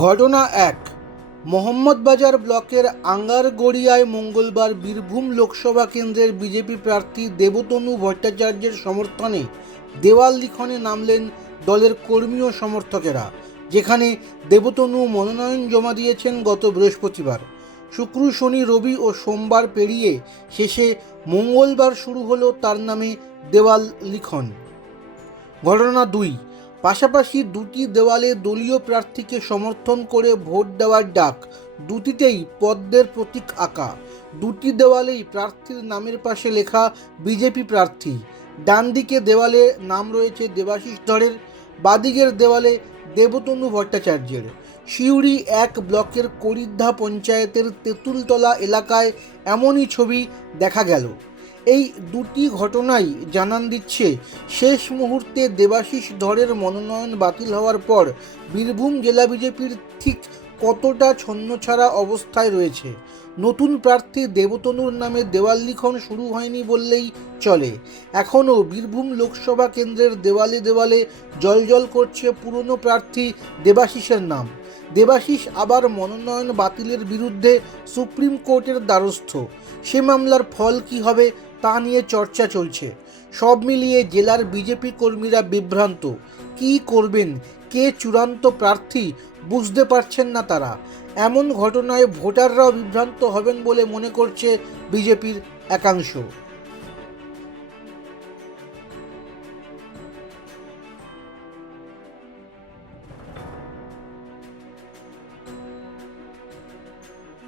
ঘটনা এক, মোহাম্মদবাজার ব্লকের আঙ্গারগড়িয়ায় মঙ্গলবার বীরভূম লোকসভা কেন্দ্রের বিজেপি প্রার্থী দেবতনু ভট্টাচার্যের সমর্থনে দেওয়াল লিখনে নামলেন দলের কর্মী ও সমর্থকেরা, যেখানে দেবতনু মনোনয়ন জমা দিয়েছেন গত বৃহস্পতিবার। শুক্র, শনি, রবি ও সোমবার পেরিয়ে শেষে মঙ্গলবার শুরু হলো তার নামে দেওয়াল লিখন। ঘটনা দুই, পাশাপাশি দুটি দেওয়ালে দলীয় প্রার্থীকে সমর্থন করে ভোট দেওয়ার ডাক, দুটিতেই পদ্মের প্রতীক আঁকা। দুটি দেওয়ালেই প্রার্থীর নামের পাশে লেখা বিজেপি প্রার্থী। ডান দিকে দেওয়ালে নাম রয়েছে দেবাশিস ধরের, বাদিকের দেওয়ালে দেবতনু ভট্টাচার্যের। সিউড়ি 1 ব্লকের করিদ্ধা পঞ্চায়েতের তেঁতুলতলা এলাকায় এমনই ছবি দেখা গেল। এই দুটি ঘটনাই জানান দিচ্ছে শেষ মুহূর্তে দেবাশিস ধরের মনোনয়ন বাতিল হওয়ার পর বীরভূম জেলা বিজেপির ঠিক কতটা ছন্নছাড়া অবস্থায় রয়েছে। নতুন প্রার্থী দেবতনুর নামে দেওয়াল লিখন শুরু হয়নি বললেই চলে। এখনও বীরভূম লোকসভা কেন্দ্রের দেওয়ালে দেওয়ালে জ্বলজ্বল করছে পুরনো প্রার্থী দেবাশিসের নাম। দেবাশিস আবার মনোনয়ন বাতিলের বিরুদ্ধে সুপ্রিম কোর্টের দ্বারস্থ। সে মামলার ফল কী হবে তা নিয়ে চর্চা চলছে। সব মিলিয়ে জেলার বিজেপি কর্মীরা বিভ্রান্ত। কী করবেন, কে চূড়ান্ত প্রার্থী বুঝতে পারছেন না তারা। এমন ঘটনায় ভোটাররাও বিভ্রান্ত হবেন বলে মনে করছে বিজেপির একাংশ।